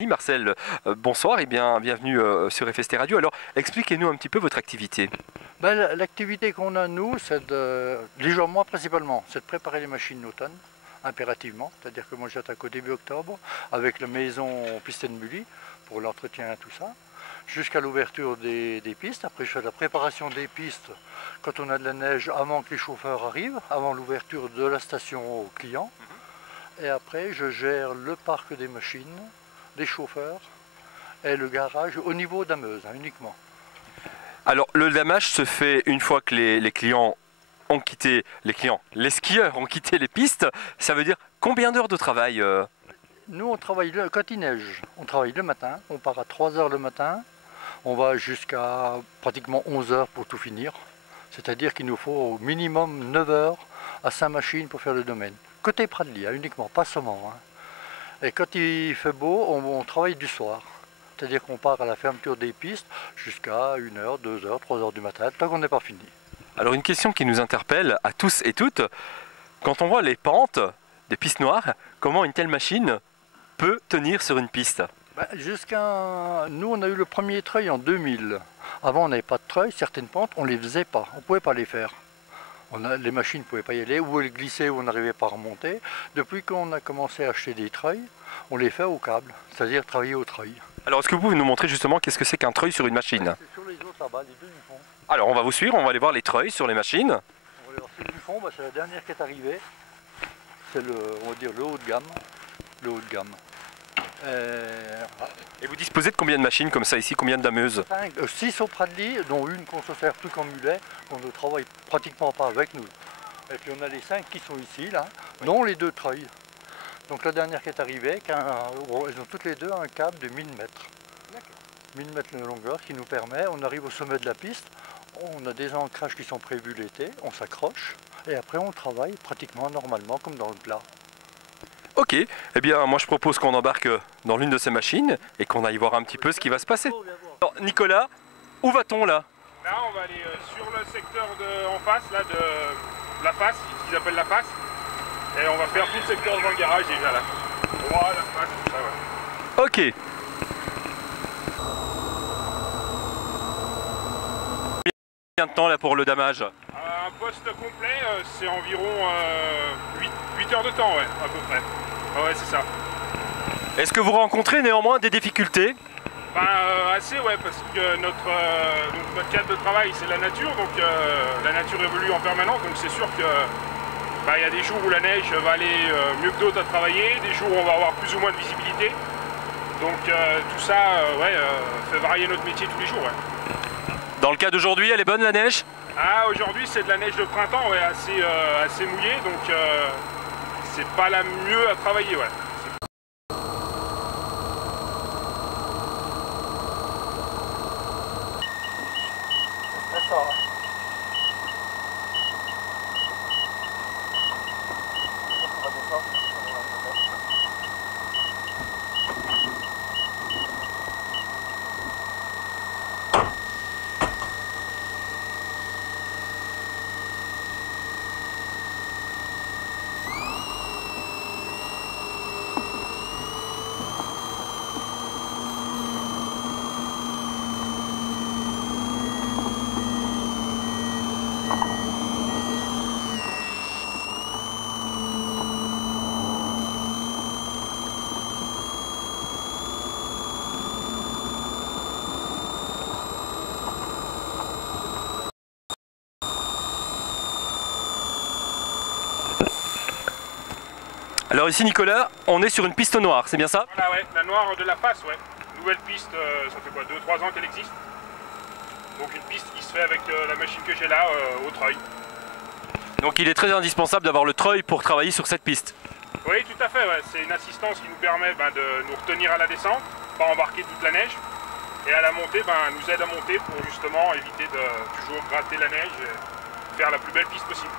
Marcel, bonsoir et bienvenue sur FST Radio. Alors, expliquez-nous un petit peu votre activité. L'activité qu'on a, nous, c'est les jours, moi principalement, c'est de préparer les machines d'automne, impérativement. C'est-à-dire que moi j'attaque au début octobre avec la maison Pistenmully pour l'entretien et tout ça, jusqu'à l'ouverture des pistes. Après, je fais la préparation des pistes quand on a de la neige avant que les chauffeurs arrivent, avant l'ouverture de la station aux clients. Et après, je gère le parc des machines, des chauffeurs et le garage au niveau d'Ameuse, uniquement. Alors, le damage se fait une fois que les clients ont quitté, les skieurs ont quitté les pistes. Ça veut dire combien d'heures de travail Nous, on travaille quand il neige. On travaille le matin, on part à 3 h le matin, on va jusqu'à pratiquement 11 h pour tout finir. C'est-à-dire qu'il nous faut au minimum 9 h à 5 machines pour faire le domaine. Côté Pradly, uniquement, pas seulement. Et quand il fait beau, on travaille du soir. C'est-à-dire qu'on part à la fermeture des pistes jusqu'à 1 h, 2 h, 3 h du matin, tant qu'on n'est pas fini. Alors, une question qui nous interpelle à tous et toutes, quand on voit les pentes des pistes noires, comment une telle machine peut tenir sur une piste? Nous, on a eu le premier treuil en 2000. Avant, on n'avait pas de treuil, certaines pentes, on ne les faisait pas, on ne pouvait pas les faire. Les machines ne pouvaient pas y aller, ou elles glissaient, ou on n'arrivait pas à remonter. Depuis qu'on a commencé à acheter des treuils, on les fait au câble, c'est-à-dire travailler au treuil. Alors, est-ce que vous pouvez nous montrer justement qu'est-ce que c'est qu'un treuil sur une machine? C'est sur les autres là-bas, les deux du fond. Alors, on va vous suivre, on va aller voir les treuils sur les machines. On va aller voir celui du fond, c'est la dernière qui est arrivée. C'est on va dire le haut de gamme. Le haut de gamme. Et vous disposez de combien de machines comme ça ici, combien de dameuses? 6 au Pradly, dont une qu'on se sert tout en mulet, qu'on ne travaille pratiquement pas avec nous. Et puis on a les 5 qui sont ici, là, dont les 2 treuils. Donc la dernière qui est arrivée, elles ont toutes les deux un câble de 1000 mètres. 1000 mètres de longueur qui nous permet, on arrive au sommet de la piste, on a des ancrages qui sont prévus l'été, on s'accroche, et après on travaille pratiquement normalement comme dans le plat. Ok, eh bien moi je propose qu'on embarque dans l'une de ces machines et qu'on aille voir un petit peu ce qui va se passer. Alors, Nicolas, où va-t-on là? Là on va aller sur le secteur en face, là, de la face, qu'ils appellent la face. Et on va faire tout le secteur devant le garage déjà là. Voilà, la face, tout ça, ouais. Ok. Combien de temps là pour le damage? Un poste complet, c'est environ 8 heures de temps, ouais, à peu près. Ouais, c'est ça. Est-ce que vous rencontrez néanmoins des difficultés? Assez, ouais, parce que notre cadre de travail c'est la nature, donc la nature évolue en permanence, donc c'est sûr que il y a des jours où la neige va aller mieux que d'autres à travailler, des jours où on va avoir plus ou moins de visibilité. Donc tout ça fait varier notre métier tous les jours. Ouais. Dans le cas d'aujourd'hui, elle est bonne la neige? Ah, aujourd'hui c'est de la neige de printemps, ouais, assez mouillée, donc c'est pas la mieux à travailler. Ouais. Alors ici Nicolas, on est sur une piste noire, c'est bien ça? Voilà, ouais, la noire de la face, ouais. Nouvelle piste, ça fait quoi, 2-3 ans qu'elle existe. Donc une piste qui se fait avec la machine que j'ai là, au treuil. Donc il est très indispensable d'avoir le treuil pour travailler sur cette piste. Oui, tout à fait, ouais. C'est une assistance qui nous permet de nous retenir à la descente, pas embarquer toute la neige. Et à la montée, nous aide à monter pour justement éviter de toujours gratter la neige et faire la plus belle piste possible.